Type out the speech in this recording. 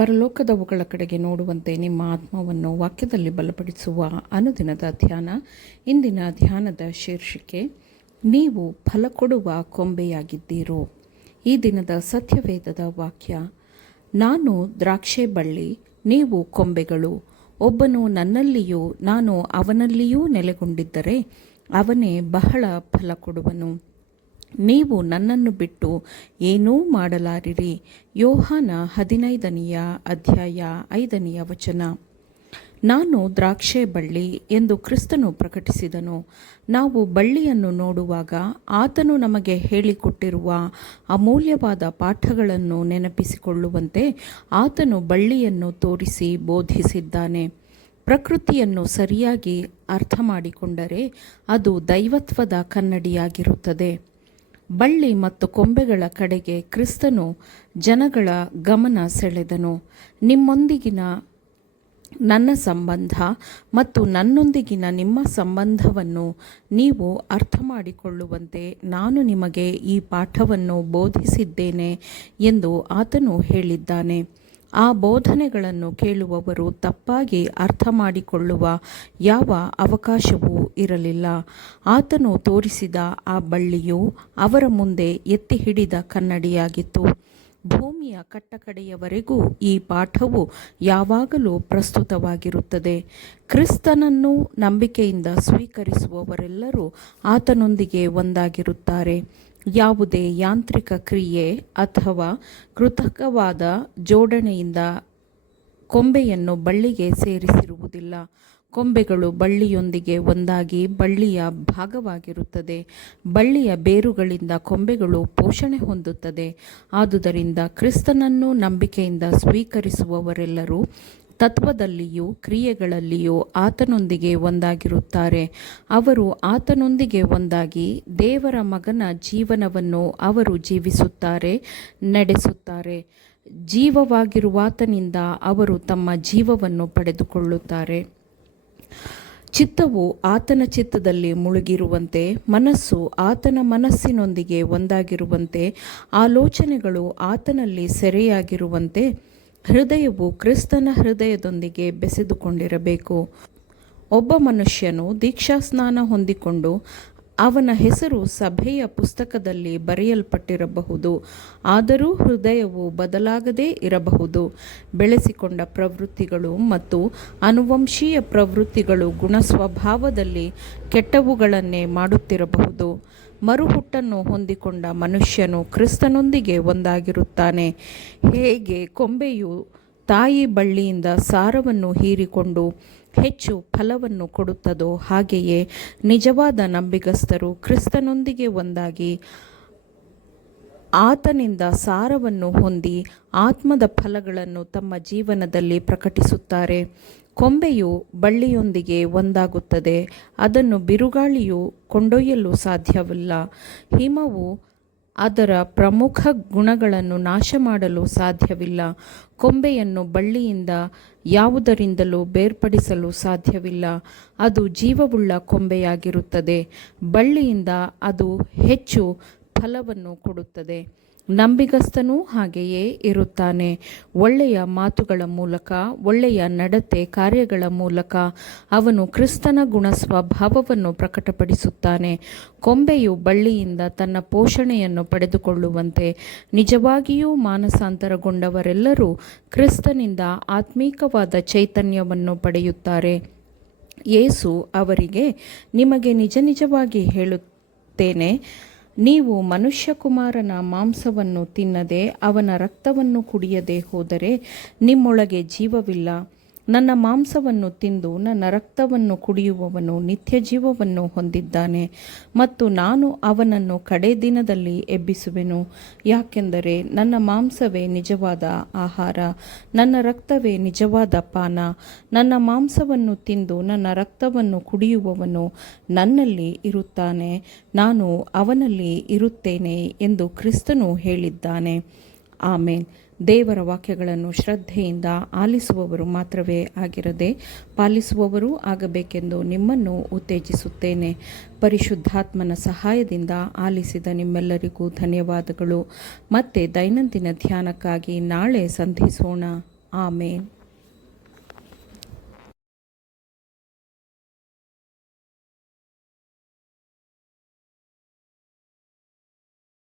ಪರಲೋಕದವುಗಳ ಕಡೆಗೆ ನೋಡುವಂತೆ ನಿಮ್ಮ ಆತ್ಮವನ್ನು ವಾಕ್ಯದಲ್ಲಿ ಬಲಪಡಿಸುವ ಅನುದಿನದ ಧ್ಯಾನ. ಇಂದಿನ ಧ್ಯಾನದ ಶೀರ್ಷಿಕೆ, ನೀವು ಫಲ ಕೊಡುವ ಕೊಂಬೆಯಾಗಿದ್ದೀರೋ. ಈ ದಿನದ ಸತ್ಯವೇದದ ವಾಕ್ಯ, ನಾನು ದ್ರಾಕ್ಷೆ ಬಳ್ಳಿ, ನೀವು ಕೊಂಬೆಗಳು. ಒಬ್ಬನು ನನ್ನಲ್ಲಿಯೂ ನಾನು ಅವನಲ್ಲಿಯೂ ನೆಲೆಗೊಂಡಿದ್ದರೆ ಅವನೇ ಬಹಳ ಫಲ ಕೊಡುವನು. ನೀವು ನನ್ನನ್ನು ಬಿಟ್ಟು ಏನೂ ಮಾಡಲಾರಿರಿ. ಯೋಹಾನ 15ನೇ ಅಧ್ಯಾಯ 5ನೇ ವಚನ. ನಾನು ದ್ರಾಕ್ಷೆ ಬಳ್ಳಿ ಎಂದು ಕ್ರಿಸ್ತನು ಪ್ರಕಟಿಸಿದನು. ನಾವು ಬಳ್ಳಿಯನ್ನು ನೋಡುವಾಗ ಆತನು ನಮಗೆ ಹೇಳಿಕೊಟ್ಟಿರುವ ಅಮೂಲ್ಯವಾದ ಪಾಠಗಳನ್ನು ನೆನಪಿಸಿಕೊಳ್ಳುವಂತೆ ಆತನು ಬಳ್ಳಿಯನ್ನು ತೋರಿಸಿ ಬೋಧಿಸಿದ್ದಾನೆ. ಪ್ರಕೃತಿಯನ್ನು ಸರಿಯಾಗಿ ಅರ್ಥ ಮಾಡಿಕೊಂಡರೆ ಅದು ದೈವತ್ವದ ಕನ್ನಡಿಯಾಗಿರುತ್ತದೆ. ಬಳ್ಳಿ ಮತ್ತು ಕೊಂಬೆಗಳ ಕಡೆಗೆ ಕ್ರಿಸ್ತನು ಜನಗಳ ಗಮನ ಸೆಳೆದನು. ನಿಮ್ಮೊಂದಿಗಿನ ನನ್ನ ಸಂಬಂಧ ಮತ್ತು ನನ್ನೊಂದಿಗಿನ ನಿಮ್ಮ ಸಂಬಂಧವನ್ನು ನೀವು ಅರ್ಥ ಮಾಡಿಕೊಳ್ಳುವಂತೆ ನಾನು ನಿಮಗೆ ಈ ಪಾಠವನ್ನು ಬೋಧಿಸಿದ್ದೇನೆ ಎಂದು ಆತನು ಹೇಳಿದ್ದಾನೆ. ಆ ಬೋಧನೆಗಳನ್ನು ಕೇಳುವವರು ತಪ್ಪಾಗಿ ಅರ್ಥ ಮಾಡಿಕೊಳ್ಳುವ ಯಾವ ಅವಕಾಶವೂ ಇರಲಿಲ್ಲ. ಆತನು ತೋರಿಸಿದ ಆ ಬಳ್ಳಿಯು ಅವರ ಮುಂದೆ ಎತ್ತಿ ಹಿಡಿದ ಕನ್ನಡಿಯಾಗಿತ್ತು. ಭೂಮಿಯ ಕಟ್ಟಕಡೆಯವರೆಗೂ ಈ ಪಾಠವು ಯಾವಾಗಲೂ ಪ್ರಸ್ತುತವಾಗಿರುತ್ತದೆ. ಕ್ರಿಸ್ತನನ್ನು ನಂಬಿಕೆಯಿಂದ ಸ್ವೀಕರಿಸುವವರೆಲ್ಲರೂ ಆತನೊಂದಿಗೆ ಒಂದಾಗಿರುತ್ತಾರೆ. ಯಾವುದೇ ಯಾಂತ್ರಿಕ ಕ್ರಿಯೆ ಅಥವಾ ಕೃತಕವಾದ ಜೋಡಣೆಯಿಂದ ಕೊಂಬೆಯನ್ನು ಬಳ್ಳಿಗೆ ಸೇರಿಸಿರುವುದಿಲ್ಲ. ಕೊಂಬೆಗಳು ಬಳ್ಳಿಯೊಂದಿಗೆ ಒಂದಾಗಿ ಬಳ್ಳಿಯ ಭಾಗವಾಗಿರುತ್ತದೆ. ಬಳ್ಳಿಯ ಬೇರುಗಳಿಂದ ಕೊಂಬೆಗಳು ಪೋಷಣೆ ಹೊಂದುತ್ತದೆ. ಆದುದರಿಂದ ಕ್ರಿಸ್ತನನ್ನು ನಂಬಿಕೆಯಿಂದ ಸ್ವೀಕರಿಸುವವರೆಲ್ಲರೂ ತತ್ವದಲ್ಲಿಯೂ ಕ್ರಿಯೆಗಳಲ್ಲಿಯೂ ಆತನೊಂದಿಗೆ ಒಂದಾಗಿರುತ್ತಾರೆ. ಅವರು ಆತನೊಂದಿಗೆ ಒಂದಾಗಿ ದೇವರ ಮಗನ ಜೀವನವನ್ನು ಅವರು ಜೀವಿಸುತ್ತಾರೆ, ನಡೆಸುತ್ತಾರೆ. ಜೀವವಾಗಿರುವಾತನಿಂದ ಅವರು ತಮ್ಮ ಜೀವವನ್ನು ಪಡೆದುಕೊಳ್ಳುತ್ತಾರೆ. ಚಿತ್ತವು ಆತನ ಚಿತ್ತದಲ್ಲಿ ಮುಳುಗಿರುವಂತೆ, ಮನಸ್ಸು ಆತನ ಮನಸ್ಸಿನೊಂದಿಗೆ ಒಂದಾಗಿರುವಂತೆ, ಆಲೋಚನೆಗಳು ಆತನಲ್ಲಿ ಸೆರೆಯಾಗಿರುವಂತೆ ಹೃದಯವು ಕ್ರಿಸ್ತನ ಹೃದಯದೊಂದಿಗೆ ಬೆಸೆದುಕೊಂಡಿರಬೇಕು. ಒಬ್ಬ ಮನುಷ್ಯನು ದೀಕ್ಷಾಸ್ನಾನ ಹೊಂದಿಕೊಂಡು ಅವನ ಹೆಸರು ಸಭೆಯ ಪುಸ್ತಕದಲ್ಲಿ ಬರೆಯಲ್ಪಟ್ಟಿರಬಹುದು, ಆದರೂ ಹೃದಯವು ಬದಲಾಗದೇ ಇರಬಹುದು. ಬೆಳೆಸಿಕೊಂಡ ಪ್ರವೃತ್ತಿಗಳು ಮತ್ತು ಅನುವಂಶೀಯ ಪ್ರವೃತ್ತಿಗಳು ಗುಣಸ್ವಭಾವದಲ್ಲಿ ಕೆಟ್ಟವುಗಳನ್ನೇ ಮಾಡುತ್ತಿರಬಹುದು. ಮರುಹುಟ್ಟನ್ನು ಹೊಂದಿಕೊಂಡ ಮನುಷ್ಯನು ಕ್ರಿಸ್ತನೊಂದಿಗೆ ಒಂದಾಗಿರುತ್ತಾನೆ. ಹೇಗೆ ಕೊಂಬೆಯು ತಾಯಿ ಬಳ್ಳಿಯಿಂದ ಸಾರವನ್ನು ಹೀರಿಕೊಂಡು ಹೆಚ್ಚು ಫಲವನ್ನು ಕೊಡುತ್ತದೋ, ಹಾಗೆಯೇ ನಿಜವಾದ ನಂಬಿಗಸ್ತರು ಕ್ರಿಸ್ತನೊಂದಿಗೆ ಒಂದಾಗಿ ಆತನಿಂದ ಸಾರವನ್ನು ಹೊಂದಿ ಆತ್ಮದ ಫಲಗಳನ್ನು ತಮ್ಮ ಜೀವನದಲ್ಲಿ ಪ್ರಕಟಿಸುತ್ತಾರೆ. ಕೊಂಬೆಯು ಬಳ್ಳಿಯೊಂದಿಗೆ ಒಂದಾಗುತ್ತದೆ. ಅದನ್ನು ಬಿರುಗಾಳಿಯು ಕೊಂಡೊಯ್ಯಲು ಸಾಧ್ಯವಿಲ್ಲ. ಹಿಮವು ಅದರ ಪ್ರಮುಖ ಗುಣಗಳನ್ನು ನಾಶ ಮಾಡಲು ಸಾಧ್ಯವಿಲ್ಲ. ಕೊಂಬೆಯನ್ನು ಬಳ್ಳಿಯಿಂದ ಯಾವುದರಿಂದಲೂ ಬೇರ್ಪಡಿಸಲು ಸಾಧ್ಯವಿಲ್ಲ. ಅದು ಜೀವವುಳ್ಳ ಕೊಂಬೆಯಾಗಿರುತ್ತದೆ. ಬಳ್ಳಿಯಿಂದ ಅದು ಹೆಚ್ಚು ಫಲವನ್ನು ಕೊಡುತ್ತದೆ. ನಂಬಿಗಸ್ತನೂ ಹಾಗೆಯೇ ಇರುತ್ತಾನೆ. ಒಳ್ಳೆಯ ಮಾತುಗಳ ಮೂಲಕ, ಒಳ್ಳೆಯ ನಡತೆ ಕಾರ್ಯಗಳ ಮೂಲಕ ಅವನು ಕ್ರಿಸ್ತನ ಗುಣ ಸ್ವಭಾವವನ್ನು ಪ್ರಕಟಪಡಿಸುತ್ತಾನೆ. ಕೊಂಬೆಯು ಬಳ್ಳಿಯಿಂದ ತನ್ನ ಪೋಷಣೆಯನ್ನು ಪಡೆದುಕೊಳ್ಳುವಂತೆ ನಿಜವಾಗಿಯೂ ಮಾನಸಾಂತರಗೊಂಡವರೆಲ್ಲರೂ ಕ್ರಿಸ್ತನಿಂದ ಆತ್ಮೀಕವಾದ ಚೈತನ್ಯವನ್ನು ಪಡೆಯುತ್ತಾರೆ. ಯೇಸು ಅವರಿಗೆ, ನಿಮಗೆ ನಿಜ ನಿಜವಾಗಿ ಹೇಳುತ್ತೇನೆ, ನೀವು ಮನುಷ್ಯಕುಮಾರನ ಮಾಂಸವನ್ನು ತಿನ್ನದೆ ಅವನ ರಕ್ತವನ್ನು ಕುಡಿಯದೆ ಹೋದರೆ ನಿಮ್ಮೊಳಗೆ ಜೀವವಿಲ್ಲ. ನನ್ನ ಮಾಂಸವನ್ನು ತಿಂದು ನನ್ನ ರಕ್ತವನ್ನು ಕುಡಿಯುವವನು ನಿತ್ಯ ಜೀವವನ್ನು ಹೊಂದಿದ್ದಾನೆ, ಮತ್ತು ನಾನು ಅವನನ್ನು ಕಡೆ ದಿನದಲ್ಲಿ ಎಬ್ಬಿಸುವೆನು. ಯಾಕೆಂದರೆ ನನ್ನ ಮಾಂಸವೇ ನಿಜವಾದ ಆಹಾರ, ನನ್ನ ರಕ್ತವೇ ನಿಜವಾದ ಪಾನ. ನನ್ನ ಮಾಂಸವನ್ನು ತಿಂದು ನನ್ನ ರಕ್ತವನ್ನು ಕುಡಿಯುವವನು ನನ್ನಲ್ಲಿ ಇರುತ್ತಾನೆ, ನಾನು ಅವನಲ್ಲಿ ಇರುತ್ತೇನೆ ಎಂದು ಕ್ರಿಸ್ತನು ಹೇಳಿದ್ದಾನೆ. ಆಮೇನ್. ದೇವರ ವಾಕ್ಯಗಳನ್ನು ಶ್ರದ್ಧೆಯಿಂದ ಆಲಿಸುವವರು ಮಾತ್ರವೇ ಆಗಿರದೆ ಪಾಲಿಸುವವರೂ ಆಗಬೇಕೆಂದು ನಿಮ್ಮನ್ನು ಉತ್ತೇಜಿಸುತ್ತೇನೆ. ಪರಿಶುದ್ಧಾತ್ಮನ ಸಹಾಯದಿಂದ ಆಲಿಸಿದ ನಿಮ್ಮೆಲ್ಲರಿಗೂ ಧನ್ಯವಾದಗಳು. ಮತ್ತೆ ದೈನಂದಿನ ಧ್ಯಾನಕ್ಕಾಗಿ ನಾಳೆ ಸಂಧಿಸೋಣ. ಆಮೇನ್.